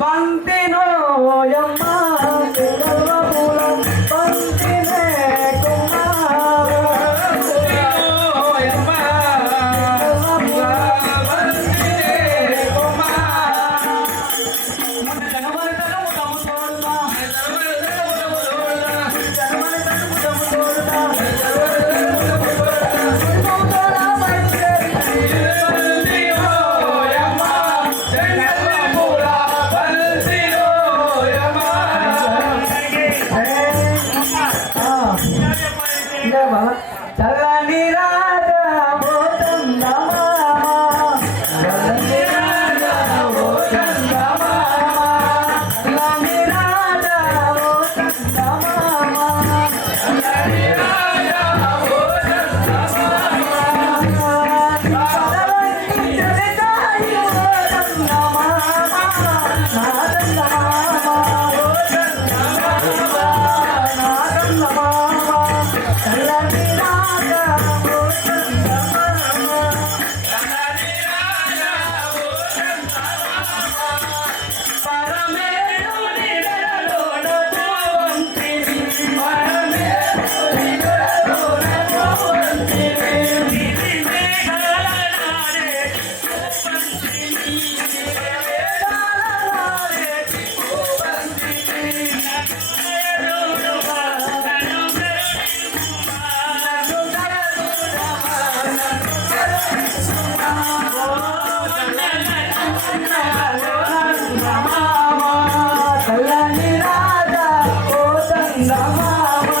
బంతినో ఓయమ్మ తెల్లవ పూల బంతినే కొమ్మ ఓయమ్మ తెల్లవ పూల బంతినే కొమ్మ జనమని తనము తము తోడునా జనమని తనము తము తోడునా చల్లని రాజా ఓ చందమామ చల్లని రాజా ఓ చందమామ చల్లని రాజా ఓ చందమామ చల్లని రాజా ఓ చందమామ చల్లని చరితాయి ఓ చందమామ నా చందమామ ఓ చందమామ నా చందమామ చల్లని రాజా ఓ చందమామ చల్లని రాజా ఓ చందమామ పరమేశుని వెలలోన వంతివి పరమేశుని వెలలోన వంతివి ఇది మేఘాలనాడే వంతివి మేఘాలనాడే వంతివి చల్లని రాజా ఓ చందమామ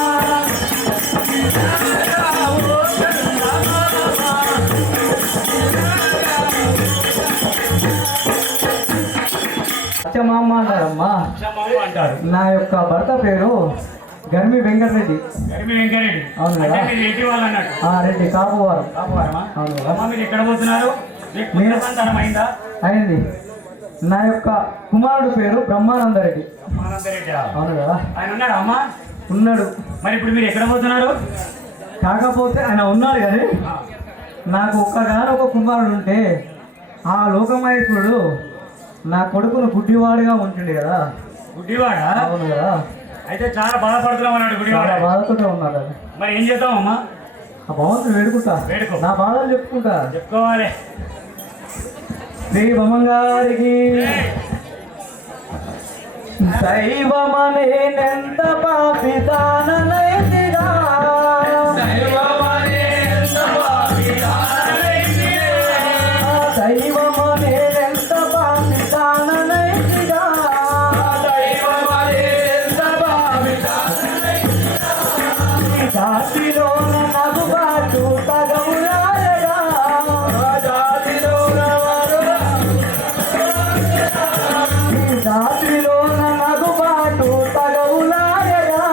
అచ్చమామ అంటారమ్మా. అంటారు. నా యొక్క భర్త పేరు గర్మి వెంకటరెడ్డి. గర్మి వెంకరెడ్డి. అవును కదా. రెడ్డి వాళ్ళు అన్నట్టు. రెడ్డి కాపువారు. కాపువారమా? అవును కదా. అమ్మా మీరు ఎక్కడ పోతున్నారు? నేను సంతానం అయిందా? అయింది. నా యొక్క కుమారుడు పేరు బ్రహ్మానందరెడ్డి. బ్రహ్మానందరెడ్డి. అవును కదా. ఆయన ఉన్నాడా అమ్మా? ఉన్నాడు. మరి ఇప్పుడు మీరు ఎక్కడ పోతున్నారు? కాకపోతే ఆయన ఉన్నాడు కానీ నాకు ఒక్కగానొక కుమారుడు ఉంటే ఆ లోకమహేశ్వరుడు నా కొడుకును గుడ్డివాడిగా ఉంటుండే కదా. గుడ్డివాడా? అవును కదా. అయితే చాలా బాధపడుతున్నాం అన్నాడు గుడివాడ. బాధతోటే ఉన్నాడు. మరి ఏం చేద్దామమ్మా? ఆ భగవంతుడు వేడుకుంటా, వేడుకో. నా బాధలు చెప్పుకుంటా. చెప్పుకోవాలి. శ్రీ బొమ్మంగారికి దైవమనేనెంత పాపితాననైతిగా దైవమనేనెంత పాపితాననైతిగా జాతిలోన నగుబాటు తగములాయగా జాతిలోన నగుబాటు తగవులాయగా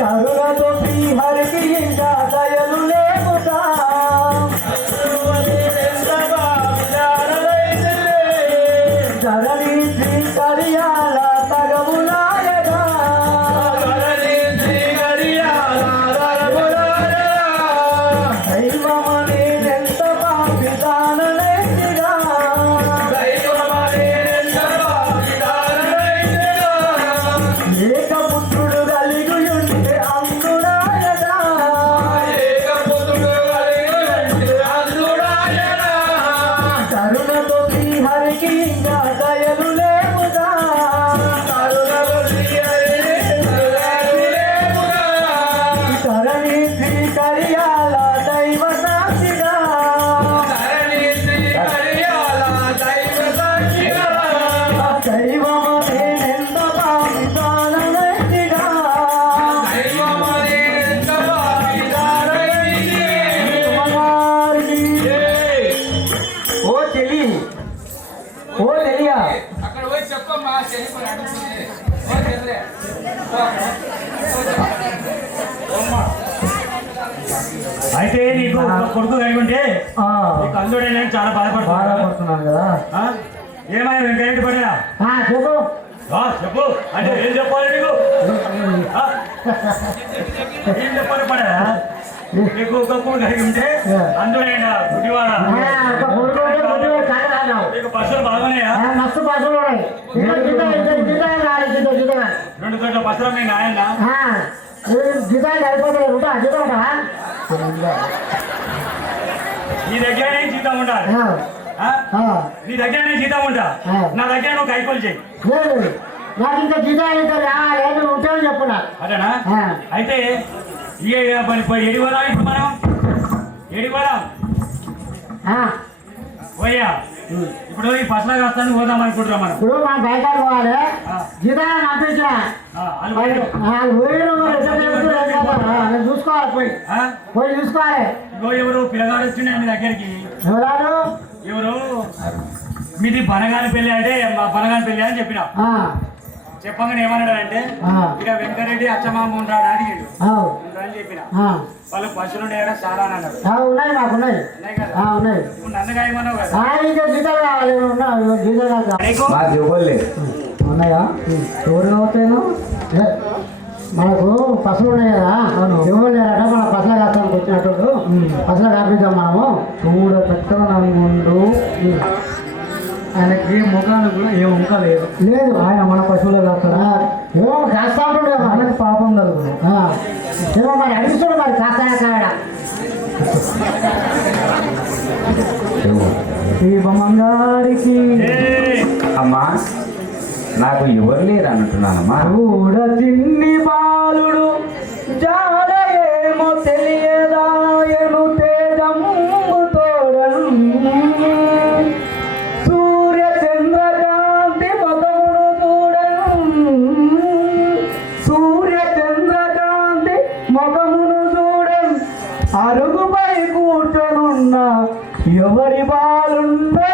కరుణతో శ్రీహరికి ఇంకా దయలు లేవుగా ధరణి శ్రీకరియాల తగవులాయగా దైవమనేనెంత పాపితాననైతిగా ఏకపుత్రుడు కలిగియుంటే అందుడాయగా కరుణతో శ్రీహరికి ఇంకా దయలు లేవుగా ధరణి శ్రీకరియాల దైవ సాక్షిగా దైవమనేనెంత పాపితాననైతిగా ఓ చెలి ఓ తెలియా అక్కడ పోయి చెప్పమ్మా చెల్లి అడుగుతుంది. అయితే నీకు ఒక కొడుకు కలిగి ఉంటే నీకు అందుడైనా చాలా బాధపడుతున్నాను కదా. ఏమైనా వెంకయ్య పడేనా? చెప్పు. చెప్పు అంటే ఏం చెప్పాలి నీకు? ఏం చెప్పాలి పడా? నీకు ఒక కొడుకు కలిగి ఉంటే అందులో గుడివాడ నీకు పశువులు బాగున్నాయా? మస్తు పశువులు ఉన్నాయి. 2 గంటల పశువులు మీ నాయన జీతాలు అయిపోతాయి. ఉంటా జీతం ఉంటా నీ దగ్గరనే జీతం ఉండాలి. నీ దగ్గరనే జీతం ఉంటా. నా దగ్గర నువ్వు కైకోలు చేయి. లేదు నాకు ఇంకా జీతాలు అయితే రాలేదు ఉంటాయని చెప్పున్నా. అదేనా? అయితే ఎడిపోదాం ఇప్పుడు మనం ఎడిపోదాం పోయా. ఇప్పుడు ఈ పసల కాస్తాను పోదాం అనుకుంటున్నాం మనం. ఇప్పుడు మనం బయట పోవాలి. జీతాలు పంపించిన చూసుకోవాలి. పోయి చూసుకోవాలి. ఇగో ఎవరు పిల్లగాడు వచ్చిండే మీ దగ్గరికి. ఎవరు మీది బనగాని పెళ్ళి అంటే మా బనగాని పెళ్ళి అని చెప్పిన. చెప్పగానే ఏమన్నాడు అంటే ఇక వెంకరెడ్డి అచ్చమామ ఉంటాడు అడిగాడు అని చెప్పిన. వాళ్ళు పశువులు ఉన్నాయా చాలా అని అన్నాడు. ఉన్నాయి మాకు ఉన్నాయి కదా ఉన్నాయి. ఇప్పుడు నన్నగా ఏమన్నావు కదా జీతాలు కావాలి. ఉన్నాయా? ఎవరు అవుతాయినా మనకు పసలు ఉన్నాయి కదా ఎవరు లేరట. మన పసల కాస్తానికి వచ్చినట్టు పసల కాపిద్దాం మనము. చూడ చక్కగా నమ్ముండు. ఆయనకి ముఖానికి కూడా ఏ ముఖ లేదు. లేదు ఆయన మన పశువులు కాస్తాడా? ఏమో కాస్తా ఉంటాడు కదా. మనకి పాపం కలుగుతుంది. ఏమో మరి అడిగిస్తాడు మరి కాస్తాయా కాడ. శివమంగారికి అమ్మా నాకు ఎవరు లేరు అంటున్నానమ్మా. చూడ చిన్ని బాలుడు జాడ ఏమో తెలియదాయను తేజము తోడను సూర్య చంద్రకాంతి మగమును చూడను సూర్య చంద్రకాంతి మగమును చూడను అరుగుపై కూర్చొనున్న ఎవరి బాలుందో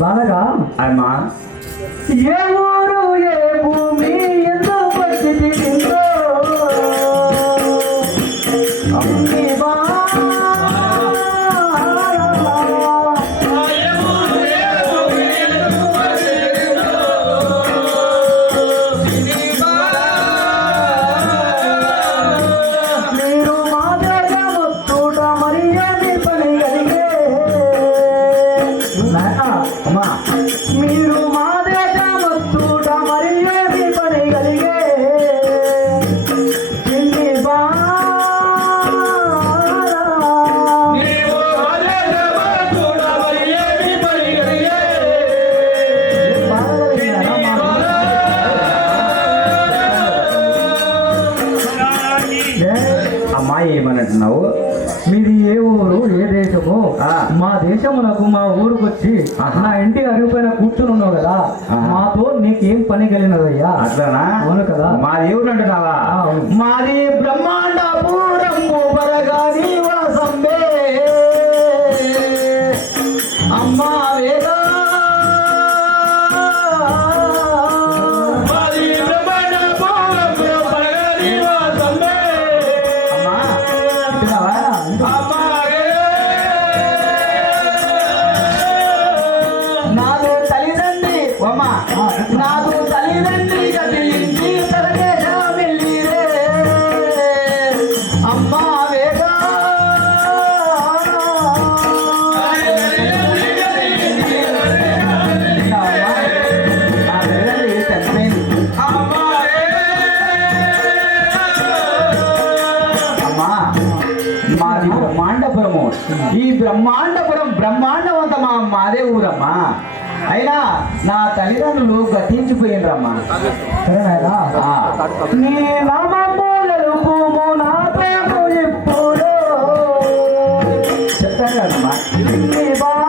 బాలగా అమ్మా ఏ ఊరు ఏ భూమి ఎంతో పరిస్థితి మీరు మా దేశమొచ్చుట మరి ఏమి పని కలిగే చిన్ని అమ్మా ఏమనంటున్నావు? మీది ఏ ఊరు ఏ దేశము? మా దేశమునకు మా ఊరికి వచ్చి నా ఇంటి అరుగుపైన కూర్చొని ఉన్నావు కదా, మాతో నీకేం పని కలిగినదయ్యా? అట్లానా? అవును కదా. మా దేవుడు అంటున్నావా? మాది బ్రహ్మాండ పూరము బరగాని వాసంబే అమ్మా వేదా నాదు తల్లిదండ్రి నాదు తల్లిదండ్రి గతించి తరగేశా వెళ్ళిరే అమ్మా వేగా అమ్మా మాది బ్రహ్మాండపురము. ఈ బ్రహ్మాండపురం బ్రహ్మాండవంతమా మాదే ఊరమ్మా. అయినా నా తల్లిదండ్రులు గతించిపోయినరమ్మా. సరేనా? నీ నామములకు నా పేరు ఇప్పుడు చెప్తాను కదమ్మా. నీ బాల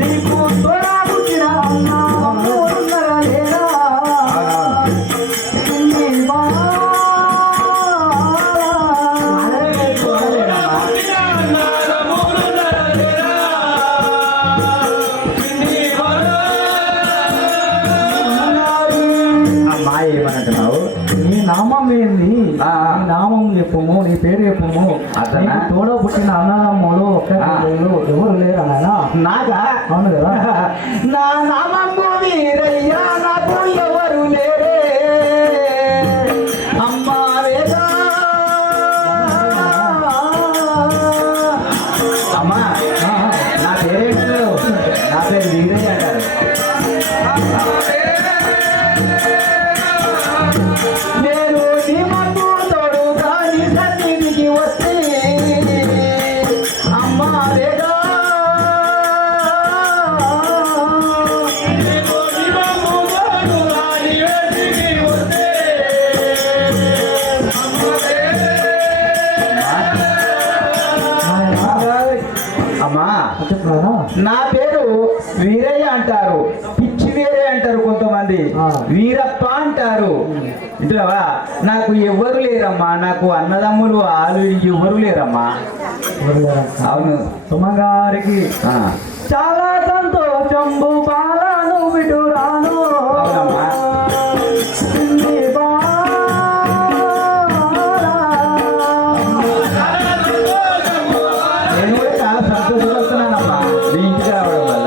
నీకు తోడా పుట్టిన అమ్మ ఏమనంటున్నావు? నీ నామం ఏంది? ఆ. నీ నామం చెప్పుము, నీ పేరు చెప్పుము. అతనా? నీకు తోడ పుట్టిన అన్నదమ్ములు ఒక్క ఎవరు లేరు నాయనా? నాకా? అవును కదా. నా నామము వీరయ్య, నాకు ఎవరు లేరే. అమ్మా వేదా. అమ్మా, నా పేరేంటారు? నా పేరు వీరయ్య అంటారు. నేను నీ మట్టు తోడుగా నీ సన్నిధికి వస్తే అమ్మా వేదా. అమ్మా, చెప్పున్నారా? నా పేరు వీరయ్య అంటారు, పిచ్చి వీరయ్య అంటారు కొంతమంది, ఆ. వీరప్ప అంటారు. ఇంటున్నావా? నాకు ఎవ్వరు లేరమ్మా, నాకు అన్నదమ్ములు ఆలు ఎవ్వరు లేరమ్మా. ఎవరు లేరా? అవును. సుమగారికి ఆ. చాలా సంతోషంబు బాలను విడురాను. అవునమ్మా. చిన్ని బాల. నేను కూడా చాలా సంతోషపడుతున్నానమ్మా మీ ఇంటికి రావడం వల్ల.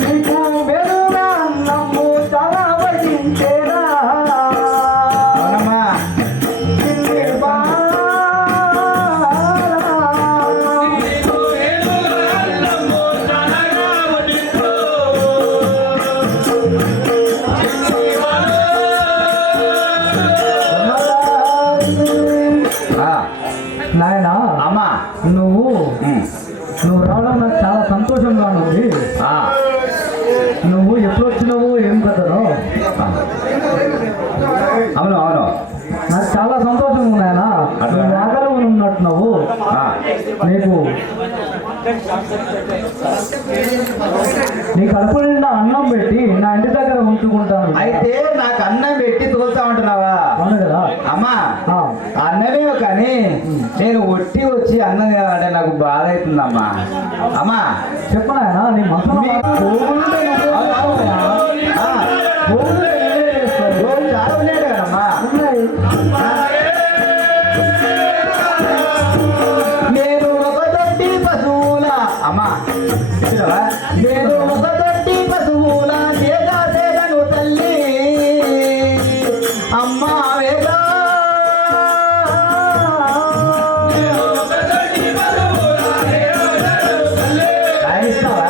నీకు వెలుగా అన్నము చాలా వడ్డించేరా. అవునమ్మా. చిన్ని బాల. ఆ. నాయనా, అమ్మా. నువ్వు ఉమ్. నువ్వు రావడం నాకు చాలా సంతోషంగా ఉంది. ఆ. నువ్వు ఎప్పుడు వచ్చినావు ఏం కదరో అవును అవును. నాకు చాలా సంతోషంగా ఉన్నాయనా. నువ్వు ఆకలి ఉన్నట్టున్నావు. ఆ. నీకు నీ కడుపు నిండా అన్నం పెట్టి నా ఇంటి దగ్గర ఉంచుకుంటాను. అయితే నాకు అన్నం పెట్టి తోలుతామంటున్నావా? అవును కదా. అమ్మా, ఆ. అన్నమే కానీ నేను ఒట్టి వచ్చి అన్నం తినాలంటే నాకు బాధ అవుతుందమ్మా. అమ్మా, చెప్పు నాయనా, నీ మనసులో మీ పోగుంటే నువ్వు ఆ, పోగుంటే నువ్వే చేస్తావు. రోజు చాలా ఉన్నాయి కదమ్మా. ఉన్నాయి. నేను ఒక దొడ్డి పశువుల అమ్మా చూసావా? నేను ఒక దొడ్డి పశువుల సేగను తల్లి అమ్మా వేగా. రాయిస్తావా?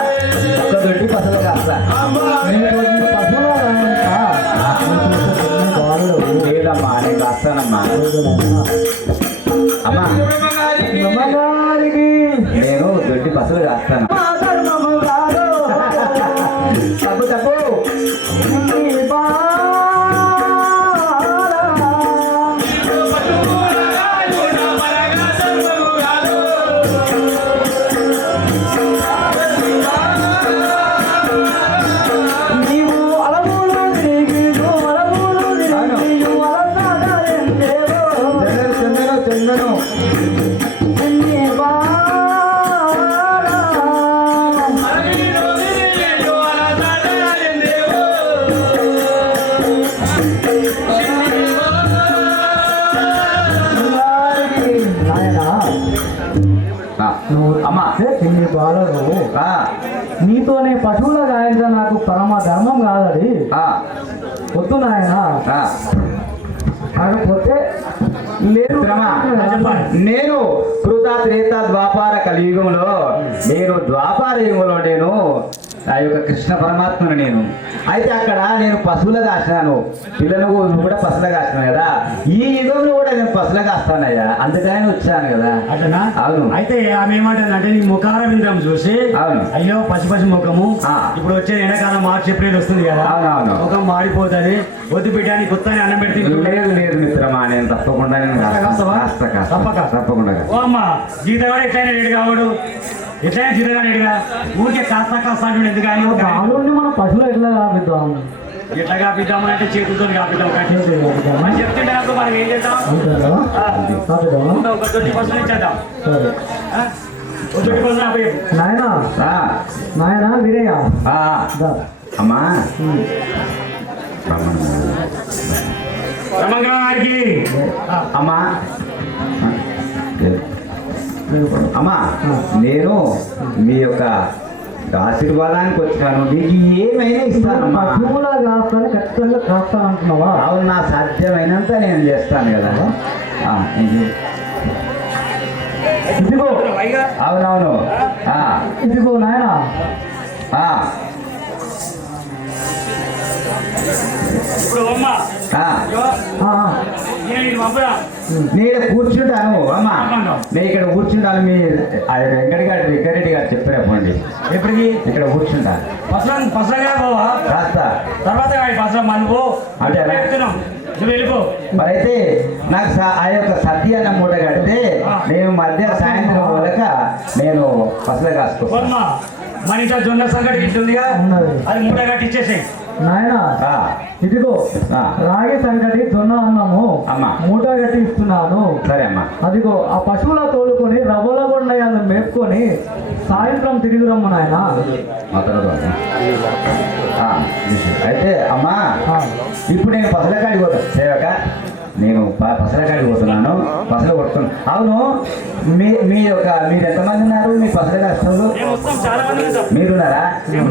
ఒక దొడ్డి పశువులు కాస్తా నీకు నీ పశువులో రాయంతా. లేదమ్మా, నేను కాస్తానమ్మా. అమ్మా, బ్రహ్మగారికి నేను దొడ్డి పశువులు కాస్తాను. మా ధర్మము కాదు. తప్పు తప్పు. నీ బాల. నీవు అలములు తిరిగి అలములు తిరిగి అలసాగారెందేవో. చందను చందను. నీ బాల. నాయనా, ఆ, నువ్వు అమ్మా. చిన్ని బాలను ఆ, నీతోనే పశువుల గాయించడం నాకు పరమ ధర్మం కాదది. ఆ, వద్దు నాయన. ఆ. కాకపోతే లేదు మిత్రమా, నేను కృత త్రేత ద్వాపార కలియుగంలో నేను ద్వాపార యుగంలో నేను ఆ యొక్క కృష్ణ పరమాత్మను నేను. అయితే అక్కడ నేను పశువులు కాసినాను, పిల్లలు కూడా పశువులు కాసినాను కదా. ఈ యుగంలో కూడా నేను పశువులు కాస్తానయ్యా, అందుకని వచ్చాను కదా. అట్లనా? అవును. అయితే ఆమె ఏమంటుంది అంటే నీ ముఖార విందం చూసి అవును. అయ్యో పసి ముఖము. ఆ. ఇప్పుడు వచ్చే ఎండాకాలం మార్చి ఏప్రిల్ వస్తుంది కదా. అవునవును. ముఖం మాడిపోతుంది. వద్దు బిడ్డ నీ కొత్త అన్నం పెడితే లేదు లేదు మిత్రమా, నేను తప్పకుండా నేను కాస్తావా? తప్పక. తప్పకుండా. ఓ అమ్మ జీతగాడు ఎట్లయినా రెడీ కావడు, ఎట్లయినా జీతగా రెడీగా ఊరికే కాస్త కాస్త అంటుండే ఎందుకు కానీ బాలుని మనం పశువులు ఎట్లా కాపిద్దాం? ఎట్లా కాపిద్దామని అంటే చేతులతో కాపిద్దాం. మనం చెప్తుంటే నాకు మనం ఏం చేద్దాం? అంటారా? ఆ. కాపిద్దామా? ఒక దొడ్డి పశువులు ఇచ్చేద్దాం. సరే. ఆ? నాయనా ఆ, నాయనా వీరయ్య ఆ, దా. అమ్మా రమంగారికి అమ్మా అమ్మా నేను మీ యొక్క ఆశీర్వాదానికి వచ్చినాను, మీకు ఏమైనా ఇస్తానమ్మా. పశువులా కాస్తాను ఖచ్చితంగా కాస్తాను అంటున్నావా? అవును, నా సాధ్యమైనంత నేను చేస్తాను కదా. ఆ, ఇదిగో అవునవును. ఆ, ఇదిగో నాయనా ఆ, ఇప్పుడు అమ్మ ఆ. నేను ఇది పంపుదా నేను ఇక్కడ కూర్చుంటాను అమ్మా, నేను ఇక్కడ కూర్చుంటాను. మీ అది వెంకరెడ్డి గారు చెప్పినప్పండి ఎప్పటికి ఇక్కడ కూర్చుంటాను. పసగా పోవా కాస్త తర్వాత పసలు మనకు అంటే ఎలా? చెప్తున్నాం నువ్వు వెళ్ళిపో. మరైతే నాకు ఆ యొక్క సద్య అన్న మూట కడితే నేను మధ్య సాయంత్రం వలక నేను పసలు కాసుకో. అమ్మ మన ఇంట్లో జొన్న సంగటి ఇట్లుందిగా ఉన్నది. అది మూట కట్టి ఇచ్చేసాయి. నాయనా ఇదిగో ఆ. రాగి సంగటి జొన్న అన్నము అమ్మా. మూట కట్టి ఇస్తున్నాను. సరే అమ్మా. అదిగో ఆ పశువుల తోలుకొని రవ్వల కొండయాలను మేపుకొని సాయంత్రం తిరిగి రమ్ము నాయన. అయితే అమ్మా ఇప్పుడు నేను పసలకాడికి పోతాను సేవక, నేను పసలకాడికి పోతున్నాను, పసలు కొడుతున్నాను. అవును, మీరు ఎంతమంది ఉన్నారు? మీ పసలు కాస్తారు మేము వస్తాం, చాలా మంది ఉంటాం. మీరున్నారా?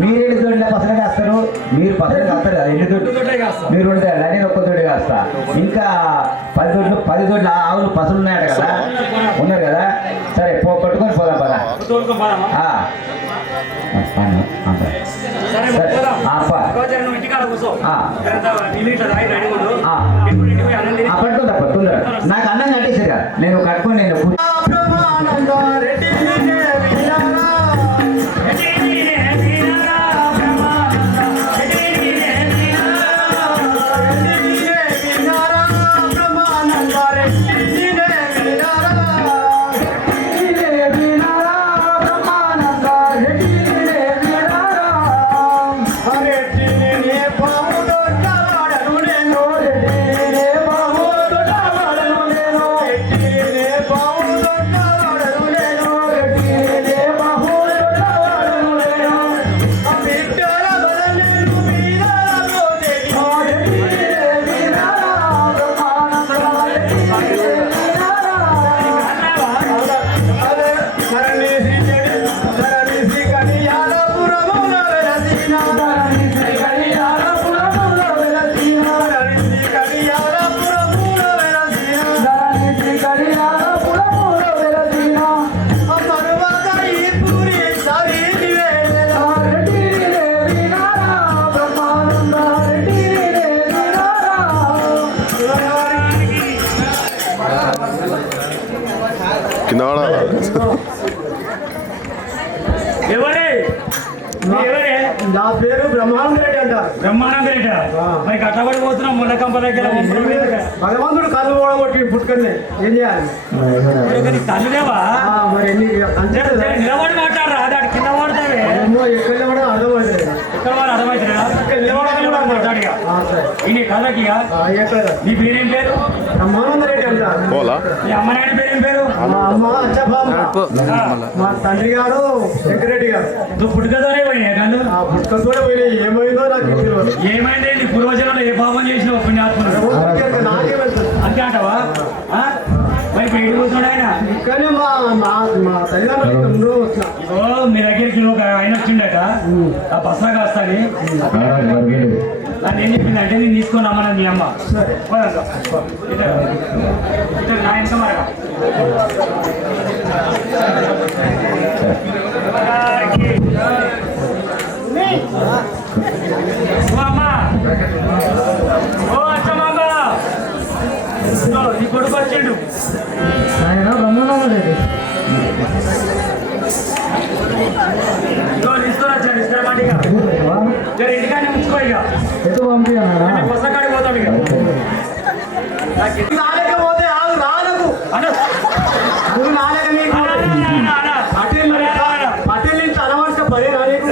మీరు ఎన్ని తోడిన పసలు కాస్తారు? మీరు పసలు కాస్తారు కదా, ఎన్ని తోటి మీరు ఉంటారా? నేను ఒక్క తోటి కాస్తా. ఇంకా 10 తోటి ఆవులు పసలు ఉన్నాయట కదా, ఉన్నారు కదా. సరే పట్టుకొని పోదాం పదా. ఆ. సరే సరే. పోదాం. ఆ, పా. నువ్వు ఇంటికాడ కూర్చో. ఆ. నీళ్ళు ఇట్లా తాగి రెడీ ఉండు. ఆ. ఇప్పుడు ఇంటికి పోయి అన్నం తిని పట్టుకుందా పట్టుకుందా నాకు అన్నం కట్టేసారు కదా, నేను కట్టుకొని నేను కింద పడాలా? ఎవరే ఎవరే? నా పేరు బ్రహ్మానంద రెడ్డి అంటారు. బ్రహ్మానంద రెడ్డి. మరి కట్టబడి పోతున్నాం ముళ్ళకంప దగ్గర. భగవంతుడు కళ్ళు ఓడగొట్టి పుట్టుకనే ఏం చేయాలి? తల్లులేవా? మరి ఎన్ని అంతే నిలబడి మాట్లాడరా, దాడి కింద పడతావే. ఎక్కడ కూడా అర్థమవుతుంది. ఎక్కడ వాడు అర్థమవుతుందా? ఇన్ని కళ్ళకి నీ పేరేం పేరు? బ్రహ్మానంద రెడ్డి అంటారు. పోలా? మీ అమ్మ నాయన పేరేం పేరు? మా అమ్మ అచ్చబామ్మ, మా తండ్రి గారు వెంకరెడ్డి గారు. నువ్వు పుట్టుకతోనే పోయినాయి కళ్ళు. ఆ పుట్టుకతోనే పోయినాయి. ఏమైందో నాకు తెలియదు. ఏమైంది? నీ పూర్వజనంలో ఏ పాపం చేసినావు పుణ్యాత్ములు? నాకే వెళ్తుంది. అంతే అంటావా? మరి ఇప్పుడు ఏడు కూర్చున్నాడు ఆయన. కానీ మా తల్లిదండ్రులు వచ్చిన మీ దగ్గరికి నువ్వు ఆయన వచ్చిండట ఆ బస్సా కాస్తాని. నన్ను ఏం చెప్పింది అంటే నేను తీసుకొని రమ్మని మీ అమ్మ. నా ఎంత మరగా నీ కొడుకు వచ్చిండు. ఆయన బ్రహ్మానంద రెడ్డి. తీసుకొని వచ్చాడు ఇస్తామంటిగా. ఇంటికానే ఉంచుకో ఇక. ఎటు పంపించారా? బస్సకాడికి పోతాడు ఇక. పోతే ఆవు రాలకు నువ్వు నాలుక నీకు పటేల్ నుంచి అనవసర పడే రాలేకు.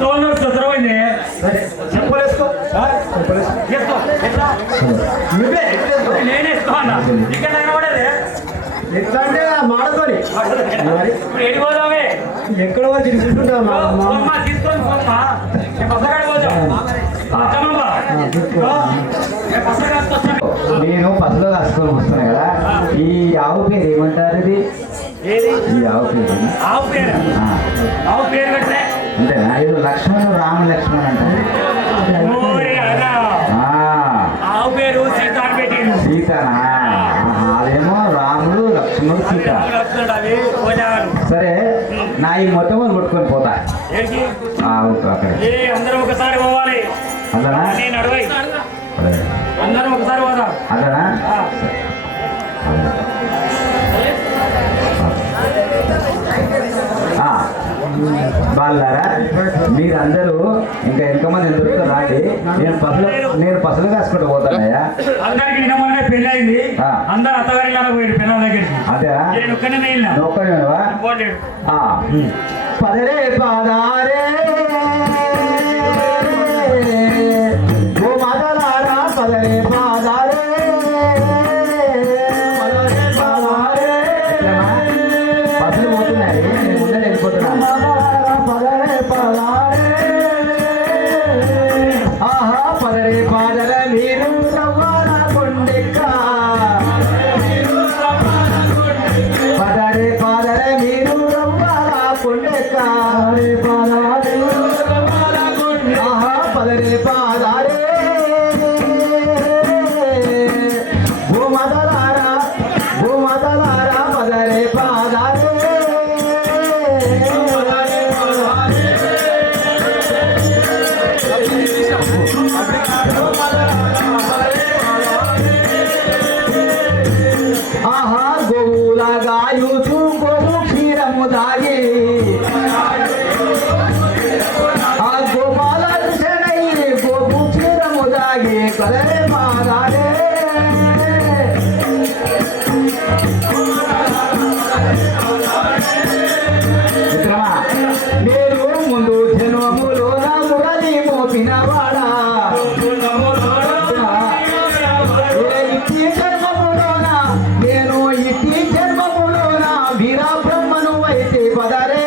తోలు తొందరపోయింది. సరే చెప్పలేసుకో. నేనేసుకో అన్నా. ఇంకా కనబడేది ఎట్లా అంటే మాడతోని మరి ఇప్పుడు ఏడి పోదామే ఎక్కడ వరకు తిరుగుతుంటాం పోమ్మా, తీసుకొని పోమ్మా. నేను పసగాడు పోదాం. వచ్చామమ్మా. నేను పసగాడికి వస్తాను. నేను పసులో కాసుకొని వస్తున్నాను కదా, ఈ ఆవు పేరు ఏమంటారు? ఇది ఏది ఈ ఆవు పేరు ఆవు పేరు? ఆ, ఆవు పేరు కట్టలే. అంతేనా? ఇది లక్ష్మణుడు, రామ లక్ష్మణ్ అంటారు. ఓరి అలా. ఆ, ఆవు పేరు సీత అని పెట్టిండు. సీతనా? ఆహా, అదేమో రాముడు, లక్ష్మణుడు, సీత. వస్తున్నాడు అవి పోదాలు. సరే, నా ఈ మొత్తం కొట్టుకొని పోతా. ఏడికి? అక్కడ ఏ అందరం ఒకసారి పోవాలి. అదనా? నేను అడవై అందరం ఒకసారి పోదాం. అదనా? ఆ. వాళ్ళారా, మీరందరూ ఇంకా ఎంతమంది దొరుకుతారు రాండి. నేను పసులు కాసుకుంటూ పోతానయ్యా. అందరికి నిన్నమనే పెళ్లి అయింది. ఆ. అందరు అత్తగారి పోయాడు పిల్లల దగ్గరికి. అదే నేను ఒక్కనే వెళ్ళినా. నౌకనేవా? పోలేడు. పదరే పాదారే ఓ మదలారా, పదరే పాదారే పదరే పాదారే. పసులు పోతున్నాయి, నేను ముందర వెళ్ళిపోతున్నాను. పదరే పాదారే ఆహా, పదరే పాదర మీరు రవ్వాల కొండెక్క. పదరే పాదర మీరు రవ్వాల కొండెక్క. ఆహా, పదరే పాదారే భూమదలారా, భూమదలారా, పదరే పాదారే. ఆహా, గోవుల గాయుతూ గోవు క్షీరము దాగి, ఆ గోపాల కృష్ణయ్య గోవు క్షీరము దాగి కదరే పాదారే. మిత్రమా, నేను ముందు జన్మములో నా మురళి మోపినవాడా, ఇట్టి జన్మములోన నేను ఇట్టి జన్మములోన వీరా బ్రహ్మను అయితే పదరే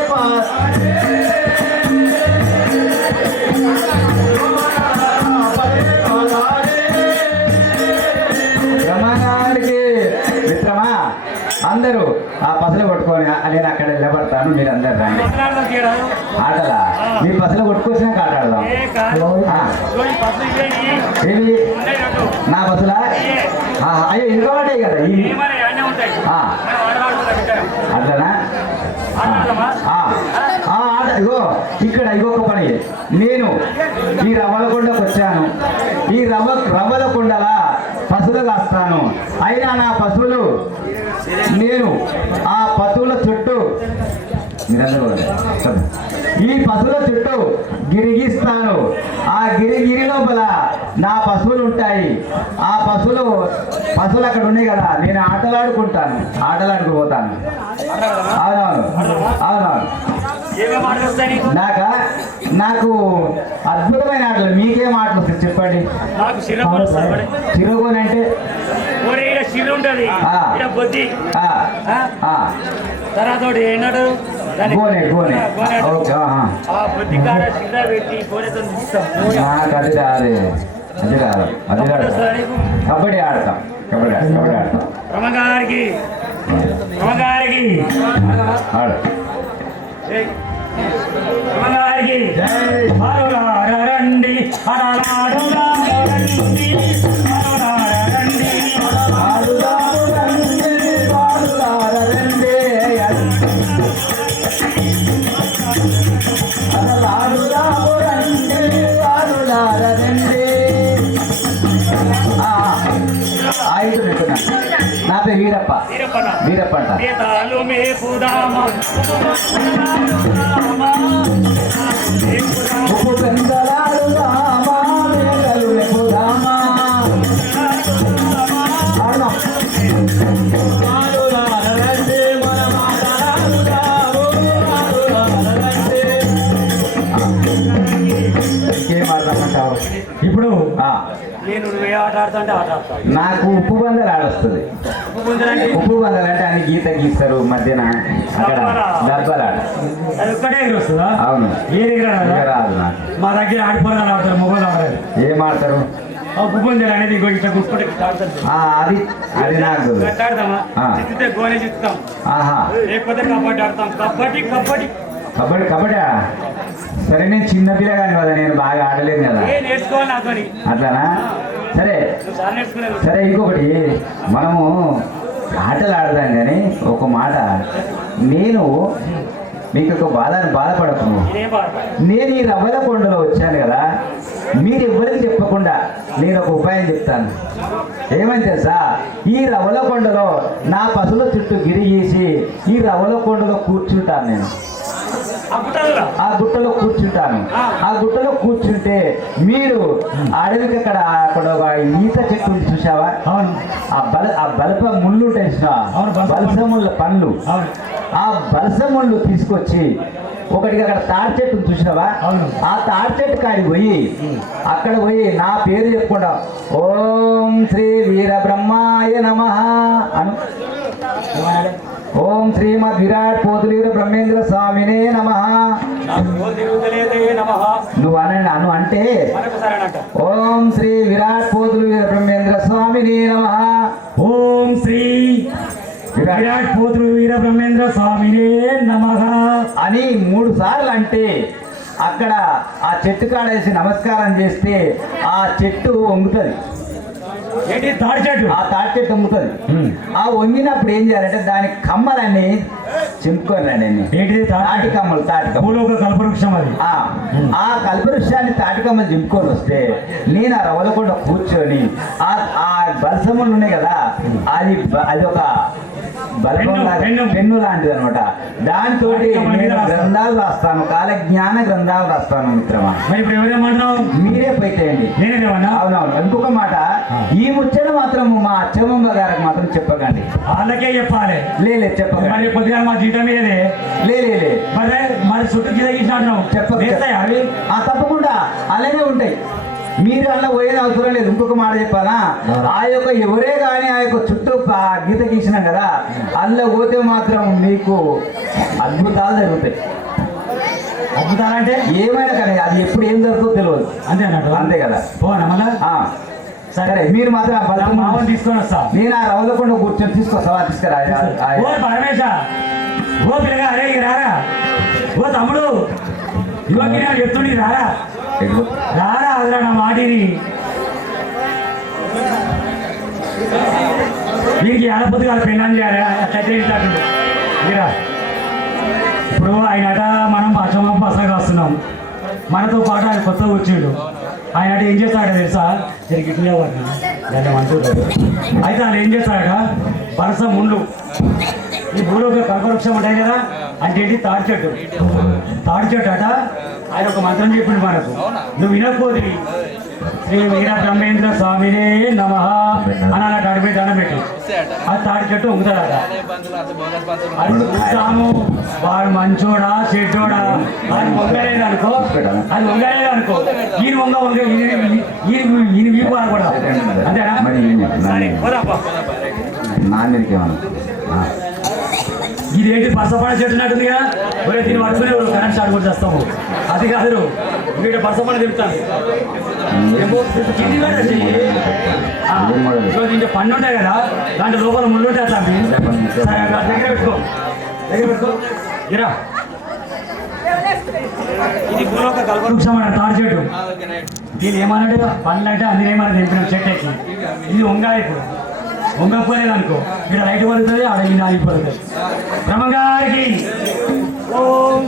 బ్రహ్మగారికి. మిత్రమా, అందరూ ఆ పసలు కొట్టుకొని నేను అక్కడ నిలబడతాను, మీరు అందరు రండి. మాట్లాడదాం తీయరాదు. ఆటలా మీ పసలు కొట్టుకొచ్చినాక ఆట ఆడదాం. ఏ కాదు. ఆ, రోజు పసులు ఇవ్వండి. ఏవి ఉన్నాయి రెండు. నా బస్సులా? అయ్యో ఇంకా పడ్డాయి కదా ఈ. ఏమని అన్నీ ఉంటాయి. ఆ. మనం ఆడవాడుకుందాం ఇక్కడ. అట్లనా? ఆడవాడదామా? ఇగో ఇక్కడ ఇంకొక పని. నేను ఈ రవ్వలకొండకు వచ్చాను. ఈ రవ్వలకొండలా పశువులు కాస్తాను. అయినా నా పశువులు నేను ఆ పశువుల చుట్టూ మీరందరూ ఈ పశువుల చుట్టూ గిరిగిస్తాను. ఆ గిరి లోపల నా పశువులు ఉంటాయి. ఆ పశువులు అక్కడ ఉన్నాయి కదా, నేను ఆటలాడుకుంటాను, ఆటలాడుకుపోతాను. అవునవును, అవునవును. ఏమేమి ఆటలు వస్తాయి నీకు? నాకు అద్భుతమైన ఆటలు. మీకేం ఆటలు వస్తాయి చెప్పండి. నాకు చిరగోలు వస్తాయి మరి. చిరుగుని అంటే ఒరే ఈడ చిర్రు ఉంటది, ఆ. ఈడ బొద్ది. ఆ, ఆ? ఆ, తర్వాత ఒకటి ఏనాడు దాన్ని- గోనె గోనె గోనె. ఓకే. ఆ బొద్ది కాడ చిన్న పెట్టి గోనెతో తీస్తాం. నాకు అది రాదు, అది రాదు, అది రాదు. కబడ్డీ ఆడతాం, కబడ్డీ ఆడతాం. రమగారికి ఆడు. రమగారికి రండి రండి నా పేరు వీరప్ప. వీరప్ప అంట. ఉప్పు పెందలాడు రామా, మేఘలు నెప్పుదామా. ఆడదాం. ఇంకేం ఆడదామంటావు? ఇప్పుడు ఆ, నేను నువ్వు ఏ ఆట ఆడుతా అంటే ఆట ఆడతా. నాకు ఉప్పు బందలు ఆడొస్తుంది. ఉప్పు గుంజలంటే ఉప్పు బందలు అంటే అన్ని గీత గీస్తారు మధ్యన అక్కడ గర్భలాడ. అది ఒక్కటే ఎగిరి వస్తుందా? అవును. ఏ దగ్గర రాదు నాకు. మా దగ్గర ఆడిపోరాలు ఆడతారు, మొగలు ఆడతారు. ఏం ఆడతారు? ఉప్పు గుంజలు అనేది ఇంకో ఇట్లా గుర్తుకుంటే ఇట్లా ఆడతారు. అది అది నాకు గట్ట ఆడతామా? చిత్తితే గోనే చిత్తాం, ఆహా. లేకపోతే కబడ్డీ ఆడతాం. కబడ్డీ కబడ్డీ కబడ్డీ కబడ్డీ. సరే నేను చిన్న పిల్లగాని కదా, నేను బాగా ఆడలేను కదా. ఏ నేర్చుకోవాలి నాతోని. అట్లానా? సరే నువ్వు చాలా నేర్చుకునేది. సరే, ఇంకొకటి మనము ఆటలు ఆడదాం కానీ ఒక మాట, నేను మీకు ఒక బాధపడకు. నేనేం బాధపడ. నేను ఈ రవ్వలకొండలో వచ్చాను కదా, మీరు ఎవరికి చెప్పకుండా నేను ఒక ఉపాయం చెప్తాను. ఏమని తెలుసా? ఈ రవ్వలకొండలో నా పశువుల చుట్టూ గిరి గీసి ఈ రవ్వలకొండలో కూర్చుంటాను నేను. ఆ గుట్టలో కూర్చుంటాను. ఆ గుట్టలో కూర్చుంటే మీరు అడవికి అక్కడ ఒక ఈత చెట్టు చూసావా? ఆ బలప ముళ్ళు ఉంటాయి, బలస ముళ్ళ పండ్లు. ఆ బలస ముళ్ళు తీసుకొచ్చి ఒకటికి అక్కడ తాడి చెట్టు చూసినావా? ఆ తాడి చెట్టు కాడికి పోయి అక్కడ పోయి నా పేరు చెప్పకుండా ఓం శ్రీ వీరబ్రహ్మాయ నమః అను. ఓం శ్రీమద్ విరాట్ పోతులీర బ్రహ్మేంద్ర స్వామినే నమః. నువ్వు అను అంటే ఓం శ్రీ విరాట్ పోతులీర బ్రహ్మేంద్ర స్వామినే నమః. ఓం శ్రీ విరాట్ పోతులు వీర బ్రహ్మేంద్ర స్వామినే నమః అని 3 సార్లు అంటే అక్కడ ఆ చెట్టు కాడేసి నమస్కారం చేస్తే ఆ చెట్టు వంగుతుంది. ఏంటి? తాడి చెట్టు. ఆ తాడి చెట్టు వంగుతుంది. ఆ వంగినప్పుడు ఏం చేయాలంటే దాని కమ్మలన్నీ చింపుకొని రండి. ఏంటిది? తాటి కమ్మలు. ఒక కల్పవృక్షం అది. ఆ కల్పవృక్షాన్ని తాటి కమ్మలు చింపుకొని వస్తే నేను ఆ రవ్వలకొండ కూర్చొని ఆ బలసములు ఉన్నాయి కదా, అది ఒక పెన్ను లాంటిది అనమాట. దాంతో గ్రంథాలు రాస్తాను, కాలజ్ఞాన గ్రంథాలు రాస్తాను మిత్రమా. మీరే పోయితేయండి. అవునవును. ఇంకొక మాట, ఈ ముచ్చట మాత్రం మా అచ్చమ్మ గారికి మాత్రం చెప్పకండి. వాళ్ళకే చెప్పాలి. లేదు చెప్పకండి. కొద్దిగా మా జీతం మీదే. లేదు మరి చుట్టూ చెప్పాలి. తప్పకుండా అలానే ఉంటాయి. మీరు అలా పోయేది అవసరం లేదు. ఇంకొక మాట చెప్పాలా, ఆ యొక్క ఎవరే కానీ ఆ యొక్క చుట్టూ గీత గీసినాం కదా, అందులో పోతే మాత్రం మీకు అద్భుతాలు జరుగుతాయి. అద్భుతాలు అంటే ఏమైనా కానీ అది ఎప్పుడు ఏం జరుగుతుందో తెలియదు. అంతే అన్నట్టు. అంతే కదా. పోనా మళ్ళా? సరే, మీరు మాత్రం ఆ బలం తీసుకొని వస్తా. నేను ఆ రవ్వలకొండ కూర్చొని తీసుకొస్తావా? తీసుకురా. పరమేశ, ఓ పిల్లగా, అరే రారా, ఓ తమ్ముడు, ఇవ్వకి చెప్తుండి రారా రారా అదిరా నా మాటిని. వీరికి ఆడపోతే వాళ్ళు పెళ్ళని చేయాలి. మీరా ఇప్పుడు ఆయనట మనం పసగా వస్తున్నాం, మనతో పాటు ఆయన కొత్తగా వచ్చిండు. ఆయన ఏం చేస్తాడట తెలుసా? జరిగిట్లే దాన్ని అంటుంటాడు. అయితే వాళ్ళు ఏం చేస్తాడట, వరుస ముండ్లు ఈ భూలోక కల్పవృక్షం ఉంటాయి కదా, అంటే ఏంటి? తాడి చెట్టు. తాడి చెట్టు అట ఆయన ఒక మంత్రం చెప్పిండు మనకు, నువ్వు వినకపోతే శ్రీ వీర బ్రహ్మేంద్ర స్వామినే నమః అని అలా తాడిపై దండం పెట్టు. ఆ తాడి చెట్టు ఉంగుతాడట. అది చూస్తాము, వాడు మంచోడా చెడ్డోడా అది వంగలేదు అనుకో, ఈయన వంగ ఈయన వీపు కూడా అంతేనా? ఇదేంటి పసపడ చెట్టు నట్టుందిగా, ఒరే దీన్ని పట్టుకుని కరెంట్ షాట్ కూడా చేస్తాము. అది కాదు, వీడు పసపడ తిప్పుతాను. దీంట్లో పండు ఉంటాయి కదా, దాంట్లో లోపల ముళ్ళు ఉంటాయి. సరే దగ్గర పెట్టుకో, ఇరా. ఇది భూలోక కల్పవృక్షం అన్న తాడి చెట్టు. దీన్ని ఏమన్నాడు? పండ్లు అంటే అందులో ఏమన్నా తెంపిన చెట్టు ఎక్కి. ఇది వంగాయ. ఇప్పుడు వంగపోలేదు అనుకో, ఇక్కడ రైట్ పడుతుంది, ఆడ ఇది ఆగిపోతుంది. బ్రహ్మగారికి ఓం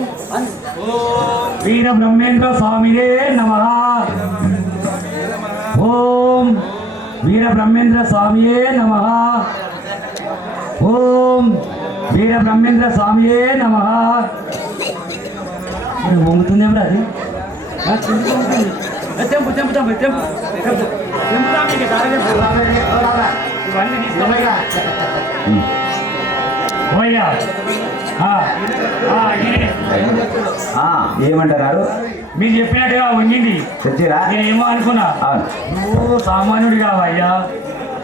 వీర బ్రహ్మేంద్ర స్వామినే నమః. ఓం వీర బ్రహ్మేంద్ర స్వామియే నమః. ఓం వీర బ్రహ్మేంద్ర స్వామియే నమః. వంగుతుంది ఎవరు? అది తెంపు తెంపు తెంపు తెంపు ఇవన్నీ తీసుకున్నాయ్యా. ఆ, ఆ, ఈయనే. ఏమంటున్నారు? మీరు చెప్పినట్టుగా వంగింది తెచ్చిరా? నేనేమో అనుకున్నా అవును, నువ్వు సామాన్యుడు కావయ్యా.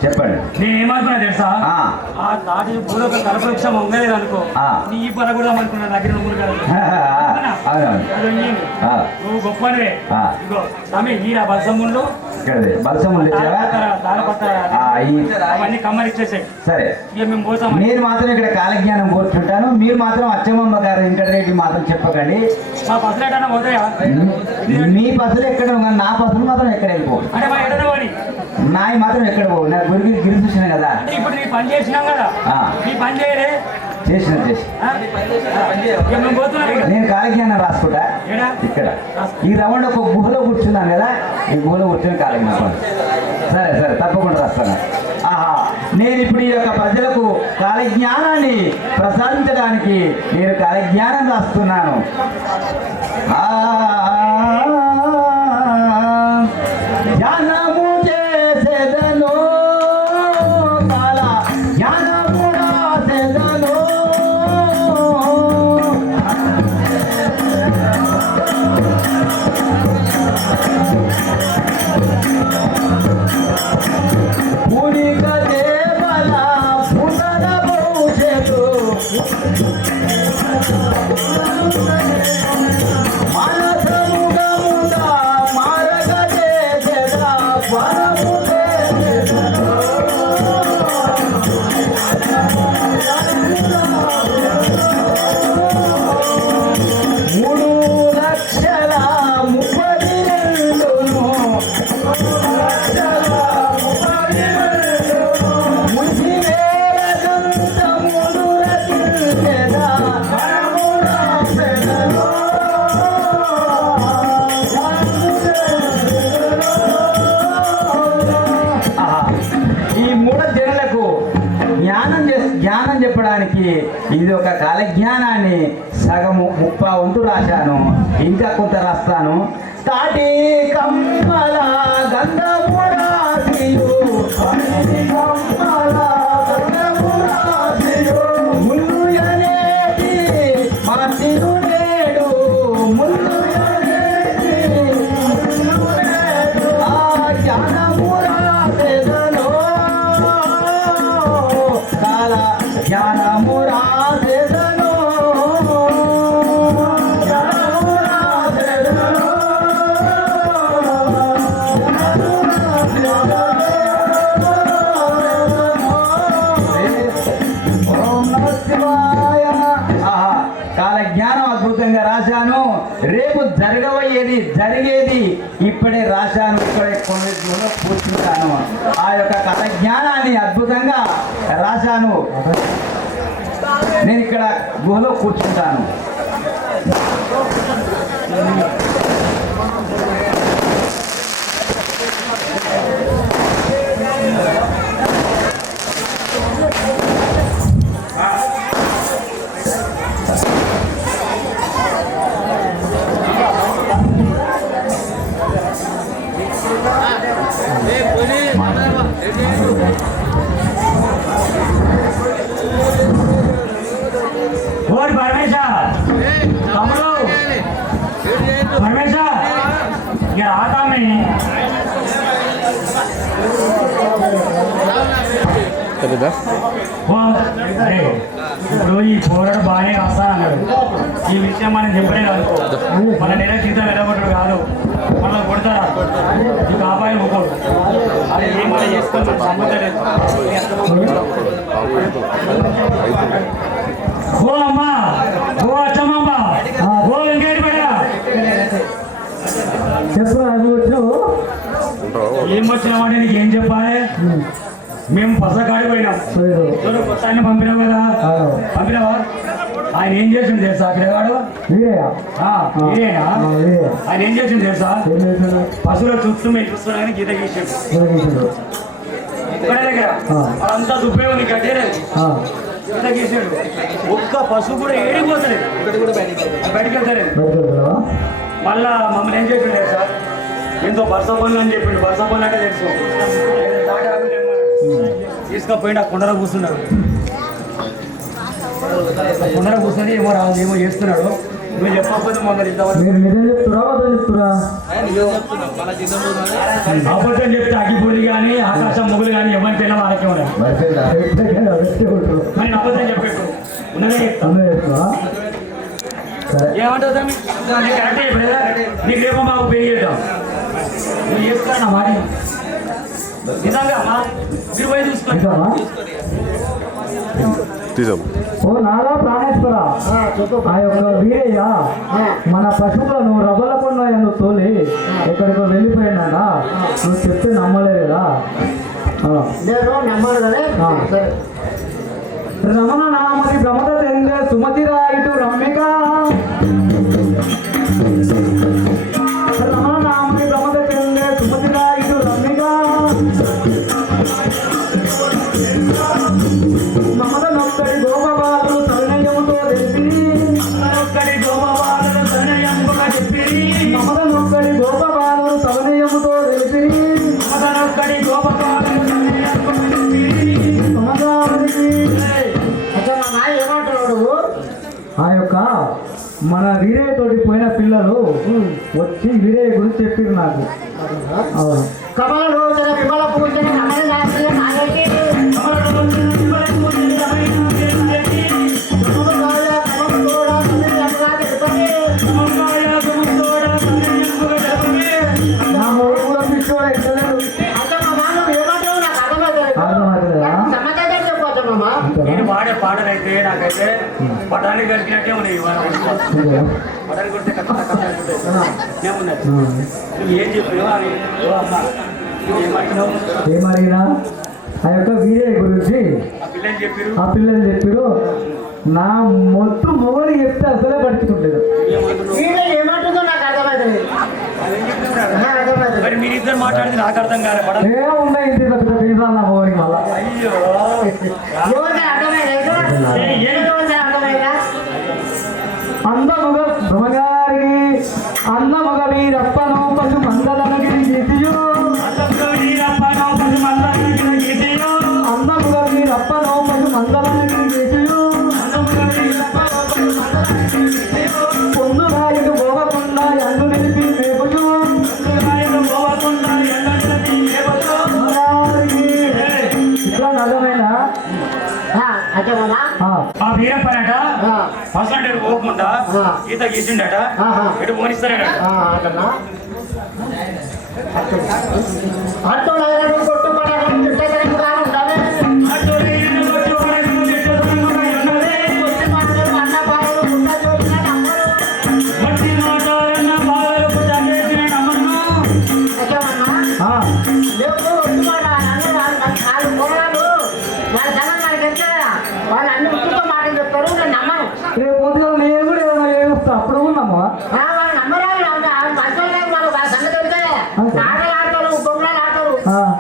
చెప్పండి. నేనేమనుకున్నా తెలుసా? ఆ, ఆ తాటి భూలోక కల్పవృక్షం వంగలేదు అనుకో, ఆ. నీ పరగొడదాం అనుకున్నా దగ్గర నువ్వు కాదు. అవునవును. అది వంగింది. ఆ, నువ్వు గొప్పనివే. ఆ. ఇగో స్వామి ఈ బలసముళ్ళు ఇక్కడది బలసములు తెచ్చావా? అవన్నీ కమ్మరి ఇచ్చేసాయి. సరే, ఇక మేము పోతాం. నేను మాత్రం ఇక్కడ కాలజ్ఞానం కోరుకుంటాను. మీరు మాత్రం అచ్చమ్మమ్మ గారు వెంకటరెడ్డి మాత్రం చెప్పకండి. మా పసలు ఎక్కడన్నా పోతాయా? మీ పసలు ఎక్కడ కానీ నా పసలు మాత్రం ఎక్కడ వెళ్ళిపో. అంటే మా ఎక్కడ పోని నాయి మాత్రం ఎక్కడ పోవు. నా గురికి గిరి చూసిన కదా. అంటే ఇప్పుడు నీ పని చేసినాం కదా, ఆ. నీ పని చేయలే. చేసి ఇక మేము పోతున్నాం ఇక. నేను కాలజ్ఞానం రాసుకుంటా ఏడా? ఇక్కడ ఈ రౌండ్ ఒక గుహలో కూర్చున్నాను కదా, ఈ గుహలో కూర్చొని కాలజ్ఞానం. సరే సరే, తప్పకుండా రాస్తాను. ఆహా, నేను ఇప్పుడు ఈ యొక్క ప్రజలకు కాలజ్ఞానాన్ని ప్రసాదించడానికి నేను కాలజ్ఞానం రాస్తున్నాను. జ్ఞానము చేసేదను, కాల జ్ఞానము రాసేదను. పునిక దేవల పునర భవిష్యత్తు మనసముగముగా మారగ చేసేదా వరము చేసేదను. మూడు లక్షల 32 ఈ మూడు జనులకు జ్ఞానం చెప్పడానికి ఇది ఒక కాలజ్ఞానాన్ని సగము 30 వంతు రాశాను, ఇంకా కొంత రాస్తాను. తాటి కమ్మల గంధము రాసియు, కమ్మల గంధము రాసియు, ముళ్ళు అనేటి మాటిను నేడు, ముళ్ళు అనేటి ముళ్ళు నేడు. ఆ జ్ఞానము రాసేదను, కాల జ్ఞానము రాసేదను, జ్ఞానము రాసేదను. ఓం నమః శివాయ. ఆహా, కాల జ్ఞానం అద్భుతంగా రాశాను. రేపు జరిగేది ఇప్పుడే రాశాను. ఇక్కడే కొన్ని కూర్చుంటాను. ఆ యొక్క కథ జ్ఞానాన్ని అద్భుతంగా రాశాను. నేను ఇక్కడ గుహలో కూర్చుంటాను. ఓడి పరమేశ తమ్ముడు పరమేశ ఇక రాతామే. అరే ఇప్పుడు ఈ పోరాడు బాగానే రాస్తానన్నాడు. ఈ విషయం మనం చెప్పలేదు అనుకో, మన నెల జీతం వెళ్ళబడ్డాడు కాదు, మళ్ళీ కొడతారా నీకు అబ్బాయి ఒక్కడు. అది ఏమైనా చేసుకొని సంబంధం లేదు. ఓ అమ్మా, ఓ అచ్చమ్మ, ఓ వెంకయ్య బిడ్డ, చెప్పు అది వచ్చినావు. ఏం వచ్చినామంటే నీకు ఏం చెప్పాలి? మేము పసకాడి పోయినాం. కొత్త ఆయన పంపినావు కదా, పంపినావా? ఆయన ఏం చేసింది తెలుసా? అక్కడవాడు ఆయన ఏం చేసింది తెలుసా? పశువుల చుట్టూ మేము చూస్తున్నాయని గీత గీసాడు. ఇక్కడే దగ్గర అంతా దుబ్బే ఉంది, కట్టేలేదు, గీత గీసాడు. ఒక్క పశువు కూడా ఏడిపోతలేదు, బయటికి వెళ్తలేదు. మళ్ళా మమ్మల్ని ఏం చెప్పిండు తెలుసా? ఎంతో బర్స పనులు అని చెప్పిండు. బర్స పనులు అంటే తెలుసు, తీసుకపోయిండు ఆ కొండలో కూర్చున్నాడు. ముందర కూర్చొని ఏమో రాదు ఏమో చేస్తున్నాడు. నువ్వు చెప్పకపోతే మొదలు ఇంతవరకు మీరు నిజం చెప్తురా అబద్ధం చెప్తురా? అబద్ధం చెప్తే అగ్గిపూడి కానీ ఆకాశం మొగులు కానీ ఎవరి పిల్ల వాళ్ళకే ఉన్నాయి. నేను అబద్ధం చెప్పేట్టు ఉన్నదే చెప్తాను. ఏమంటావు తమ్మి? నీకు కరెక్టే చెప్పలేదా? నీకు రేపు మాకు పే చేద్దాం. నువ్వు చేస్తా నా మాట నిజంగా అమ్మా మీరు పోయి చూసుకోండి. తీసాం. ఓ నాగా ప్రాణేశ్వర, ఆ యొక్క వీరయ్య మన పశువులను రవ్వలకుండా ఎందుకు తోలి ఎక్కడికో వెళ్ళిపోయినా నువ్వు చెప్తే నమ్మలేదా? నేను నమ్మను కదా. సరే రమణ నామది ప్రమద తెంగే సుమతిరా ఇటు రమ్మిక. రమణ నామది ప్రమద తెంగే సుమతిరా ఇటు రమ్మిక. మమద నొక్కడి గోపబాలు సవినయముతో తెలిపి. ఒక్కడి గోపబాలుడు సవినయముగా చెప్పి. మమద నొక్కడి గోపబాలు సవినయముతో తెలిపి. ఒక్కడి గోపబాలుడు సవినయముగా చెప్పి. సమాజానికి అచ్చా మా నాన్న ఏమంటాడు నువ్వు? ఆ యొక్క మన వీరయ్య తోటి పోయిన పిల్లలు వచ్చి వీరయ్య గురించి చెప్పారు నాకు. అవును. కమల రోజున విమల పూజన కమల రాత్రి నాగరికి నా మూడు కూడా పిచ్చోడు ఎక్కలేదు. అర్థమవుతుందా? సమాచారం చెప్పవచ్చు మామ. నేను పాడే పాటలైతే నాకైతే పటాన్ని కలిగినట్టే ఉన్నాయి. పటాన్ని కొడితే కథ ఏమున్నది? నువ్వు ఏం చెప్పావు అని ఏమంటున్నావు? ఏమడిగినా ఆ యొక్క వీరయ్య గురించి ఆ పిల్లని చెప్పారు. ఆ పిల్లలు చెప్పారు. నా మొత్తం మొగలు చెప్తే అసలే పడుతుండలేదు. వీళ్ళు ఏమంటుందో నాకు అర్థమవుతుంది. అదేం చెప్తున్నారు? అర్థమవుతుంది. మరి మీరిద్దరు మాట్లాడితే నాకు అర్థం కాలే. పడ ఏమున్నాయి ఇంటి పెద్ద పీసాలు నా మొగడికి మళ్ళా. అయ్యో ఎవరికైనా అర్థమైందా? ఎవరికైనా అర్థమైందా? అందముగ బ్రహ్మగారికి అన్నముగ వీరప్పను పశు మందలనగిరి గీతియు. అందముగ వీరప్పను పశు మందలనగిరి గీతియు. పొన్ను రాయుడు పోవకుండా ఎండు నిలిపి మేపుచు. ఇట్లా నగమైనా అచ్చా మామ. ఆ వీరప్పనట ఫస్ట్ అంటే పోకుండా ఈత గీసిండట. ఎటు పోనిస్తారట. అట్లా అర్థం కొట్టుకోవడం తిట్టగలిగిన ఉండాలి. వాళ్ళు అన్ని ఉత్తుతో మాటలు చెప్తారు. నేను నమ్మను. రేపు పొద్దున నేను కూడా ఏదైనా చేస్తా అప్పుడు ఉన్నామా? వాళ్ళు నమ్మరాలు మంచి వాళ్ళు సంగతి చెప్తే ఆటలు ఆడతారు, బొమ్మలు ఆడతారు.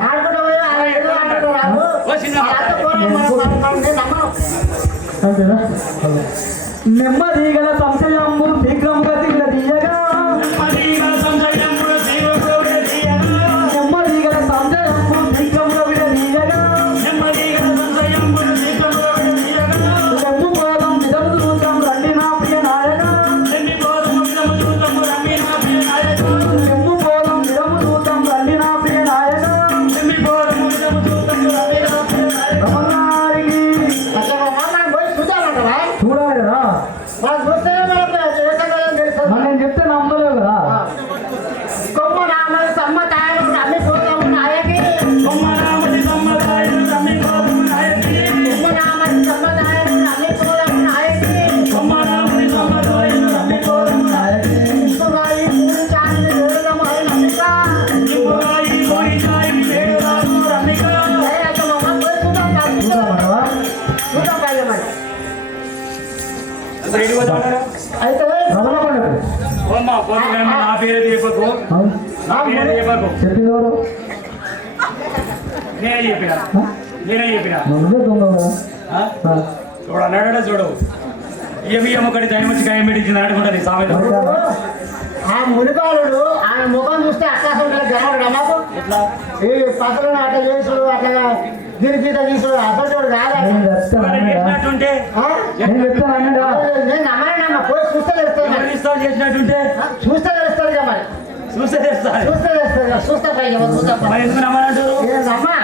ఆడుకుంటూ పోయి వాళ్ళు ఏదో ఆడుకుంటారు. నమ్మను. అంతేనా? నెమ్మది గల సంశయంబు శీఘ్రముగా తీయగా. నెమ్మది గల సంశయంబు శీఘ్రముగా విడదీయగా. లెమ్ము పోదం విధము చూద్దాం రండి నా ప్రియ నాయక. లెమ్ము పోదం విధము చూద్దాం రండి నా ప్రియ నాయక. రమణారికి చూద్దామంటారా? చూడాలి కదా. వాళ్ళు చూస్తే మరి నేను చెప్తే నమ్మలేవు కదా. కొమ్మ రామల సమ్మతాయను అన్ని పోతాము నాయకి. కొమ్మ రామల సమ్మతాయను అన్ని పోతాము నాయకి. ఇంకురాయి పూరి చాని వేడము అని నమ్మిక. చూడమంటావా? చూద్దాం కాదు మరి. అయితే రమణ పండుగ నా పేరు చెప్పకు. అవును. నా పేరు చెప్పకు. చెప్పింది ఎవరు? నేనే చెప్పిన. నువ్వే దొంగ కదా. చూడు అన్నాడా చూడు. ఇయ్యం ఒకటి దయ వచ్చి గాయం పెట్టించింది ఆడుకుంటుంది సామెత. ఆ మునిపాలుడు ఆయన ముఖం చూస్తే అట్లా జనాలు మాకు ఎట్లా ఈ పసలను అట్లా చేసుడు అట్లా దీనికి తీసుకుని అసలు కాదా నేను చెప్తాను ఎవరైనా అన్నాడా? చేసినట్టుంటే ఆ? నేను చెప్తాను అన్నాడా? నేను నమ్మనమ్మా పోయి చూస్తే తెలుస్తుంది ఎవరు మరి. ఇస్తావు చేసినట్టుంటే చూస్తే తెలుస్తుంది కదా మరి చూస్తే తెస్తారు చూస్తే తెలుస్తుంది కదా చూస్తే పై ఎవరు చూస్తే పై. మరి ఎందుకు నమ్మనంటారు నేను నమ్మా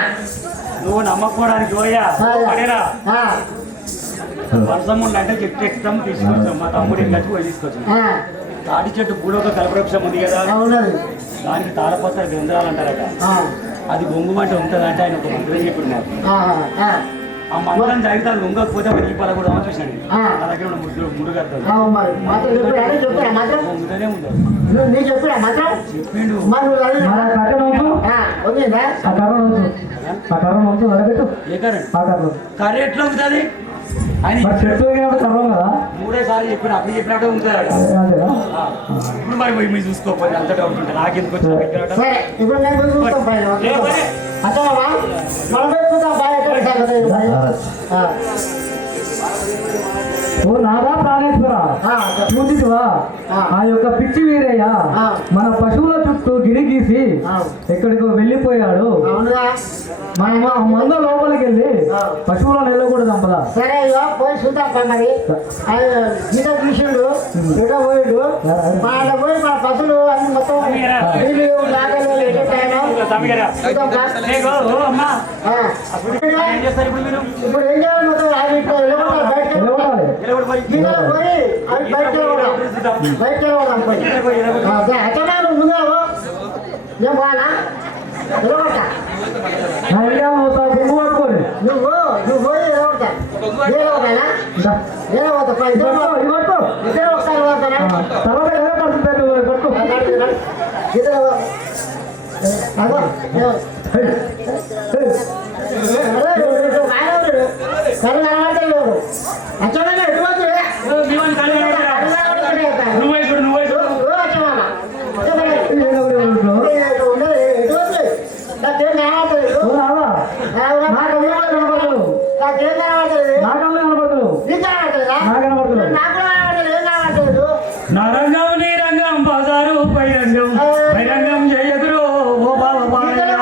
నువ్వు నమ్మకపోవడానికి పోయా పడేరా ఆ, వర్షం ఉందంటే చెట్టు ఎక్కుతాం తీసుకొచ్చాం మా తమ్ముడు ఇంకచ్చి పోయి తీసుకొచ్చాం ఆ, తాటి చెట్టు కూడా ఒక కల్పవృక్షం ఉంది కదా ఆ, ఉన్నది దానికి తాళపత్ర గ్రంథాలు అంటారట ఆ, అది బొంగుమంటే ఉంటుందంటే ఆయన ఒక మంత్రం చెప్పాడు నాకు ఆ, ఆ, ఆ మంత్రం జరిగితే అది లొంగకపోతే మరి ఈ పద కూడా చూసాను ఆ. నా దగ్గర ఉన్న ముద్దు కడతాడు ఆ, మరి మాత్రం చెప్పినా మాత్రం బొంగుతూనే ఉంటాడు నువ్వు నీకు చెప్పినా మాత్రం చెప్పిండు మరి నువ్వు చదివినా? మరి ఆ కర్ర ఉంచు. వదిలిందా ఆ కర్ర ఉంచు. ఆ కర్ర ఉంచు వడగట్టు. ఏ కరెంట్ ఆ కర్ర. కర్రీ ఎట్లా ఉంటుంది ఆయన మరి చెట్టు ఎగినప్పుడు కర్రం కదా? మూడే సార్లు చెప్పిన అప్పుడు చెప్పినట్టే ఉంటుందట అంతేనా? ఇప్పుడు మరి పోయి మీరు చూసుకోకపోతే అంత డౌట్ ఉంటుంది నాకెందుకు వచ్చిన సరే ఇప్పుడు నేను పోయి చూస్తాం పైన అర్థమా మనం పోయి చూద్దాం బాగా ఎక్కడ సంగతి మరి. ఆ, ఓ నాదా ప్రాణేశ్వర, ఆ, చూసివా ఆ యొక్క పిచ్చి వీరయ్య ఆ. మన పశువుల చుట్టూ గిరి గీసి ఆ. ఎక్కడికో వెళ్ళిపోయాడు. అవునుగా మనము ఆ మంద లోపలికి వెళ్ళి ఆ. పశువులను వెళ్ళకూడదు సంపద. సరే ఇక పోయి చూద్దాం పై మరి ఆయన గీత తీసిండు ఎటో పోయిండు మన పోయి మన పసులు అన్ని మొత్తం నీళ్ళు లాగలు ఎట్టేటాయనో చూద్దాం పా. నీకు అమ్మా ఆ, ఏం చేస్తారు ఇప్పుడు మీరు ఇప్పుడు ఏం చేయాలి మొత్తం ఆయన ఇట్లా వెళ్ళకుండా బయటకు వెళ్ళకూడదు. నిలబడి పోయి గీతలో పోయి అవి బయటకు వెళ్ళకూడదు. బయటకు వెళ్ళకూడదు పోయి అతను ముందు నేను బాగా నిలబడతా నా ఇండియా పోతావు, బొంగు పట్టుకోని. నువ్వు పోయి నిలబడతా నేను ఒకనా ఇంకా నేను ఒక పది ఇది పట్టుకో, ఇది పట్టుకో. ఇద్దరు ఒకసారి పోతానా ఆ, తర్వాత ఎలా పడుతుంది నువ్వు పట్టుకో. ఇద్దరు అగో హే, హే. కళ్ళు కనబడతలేదు అచ్చమన్నా ఎటువంటి నువ్వే చూడు నువ్వే చూడు ఓ నాదా, నా కళ్ళు కూడా కనపడదు. నా కళ్ళు కనపడదు. నా రంగం నీ రంగం బజారు పైరంగం పైరంగం చేయదురు ఓ బాబా బాలయ్య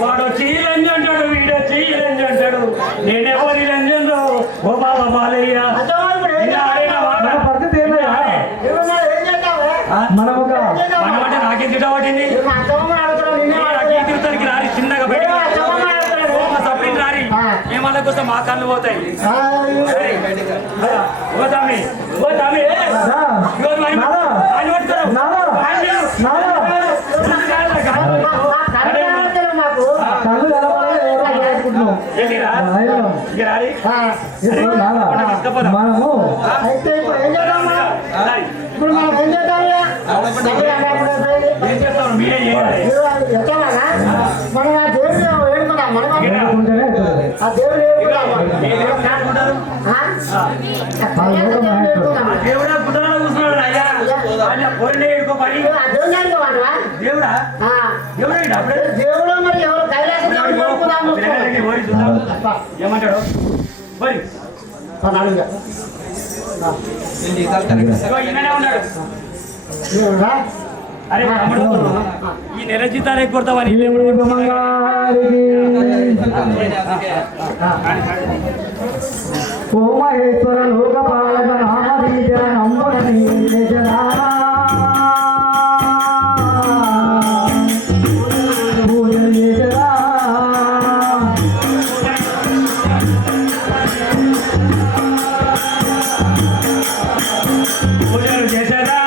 వాడొచ్చి లంజ అంటాడు వీడొచ్చి లంజ అంటాడు నేనెవరి లంజంలో ఓ బాబా బాలయ్య ఇలా ఆడిన వాడ. మన పరిస్థితి ఏందయ్యా? మనం ఒక మనమంటే నాకేం తిట్టబట్టింది నాకేం తిరుగుతానికి రారి చిన్నగా బయట సప్లింగ్ రారి ఏమన్నా కోసం మా కళ్ళు పోతాయి ఓ తమ్మి ఓ తమ్మి నాదా, ఇవాళ మరి నాదా, ఆయన పట్టుకోరు. నాదా, ఆయన నాదా. కళ్ళు కనపడాలి, ఎవరో రాసుకుంటున్నాం. ఏంటిరా? అయ్యో. ఇక రారి. ఇప్పుడు నాదా, మనము అయితే ఇప్పుడు ఏం చేద్దాం రారి. ఇప్పుడు మనం ఏం చేద్దాం ఏం చేస్తావు మీరే చేయాలి మనం ఆ దేవుడు ఏడుకున్నాం మనం వేడుకుంటేనే అవుతుంది. ఆ దేవుడు ఏడుకున్నాం ఏ దేవుడు కాదుకుంటారు? దేవుడా గుడ్డలో కూర్చున్నాడు అయ్యా ఆయన పొరనే ఎడుకో పని ఆ దేవుడు ఏడుకోవాలా దేవుడా దేవుడా ఈడు అప్పుడే దేవుడు మరి ఎవరు కైలాస దేవుడు ఏడుకున్నాము పిల్లగాడికి ఓడి చూద్దాం ఏమంటాడు మరి ఇదిగో ఈయననే ఉన్నాడు అరే తమ్ముడు ఈ నెల జీతాలు ఎక్కొడతావని ఓ మహేశ్వర లోకపాలక నామదీజ నమ్ముడని నిజనా పూజలు చేసరా పూజలు చేశారా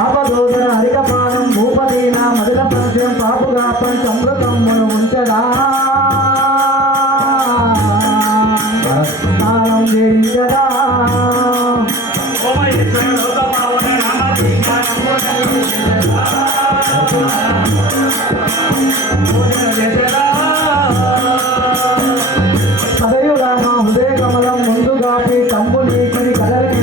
ఆపదోదర హరికపానం భూపదీన మదిల పంచం పాపుగా పంచమృతమ్మును ఉంచడా ఆనందించడా ఓ మహేశ్వర లోకపావన నామధీజ నమ్ముడని పూజలు చేశారా సదయుగా మా హృదయ కమలం ముందుగా తంబు నీకుని కదలికి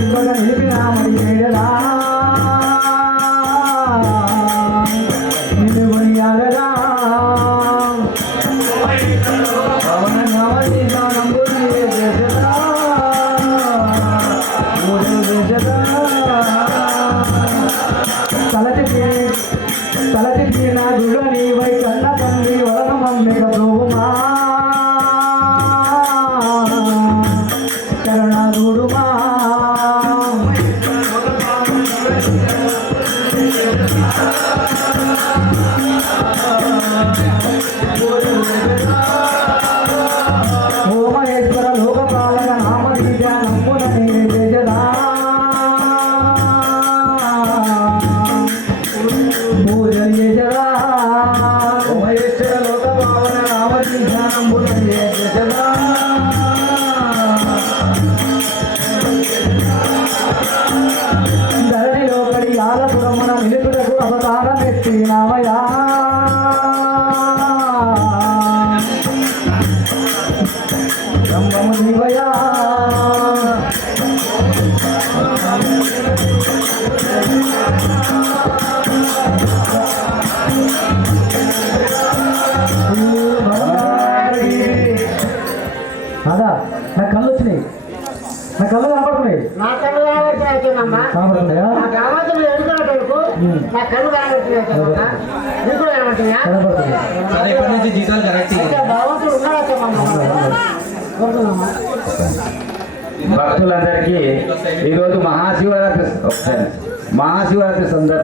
అదా నా కళ్ళు వచ్చినాయి, నా కళ్ళు కనపడుతున్నాయి. నా కళ్ళు కనబడుతున్నాయమ్మా. కనపడుతున్నాయా? నా గ్రామాంతరం ఎడుకున్నట్టు నా కళ్ళు కనబడుతున్నాయమ్మా. నీకు కూడా కనబడుతున్నాయా? కనపడుతుంది. ఇప్పటి నుంచి జీతాలు కరెక్ట్. ఇంకా భగవంతుడు ఉన్నాడమ్మా. భక్తులందరికీ ఈరోజు మహాశివరాత్రి సందర్భంగా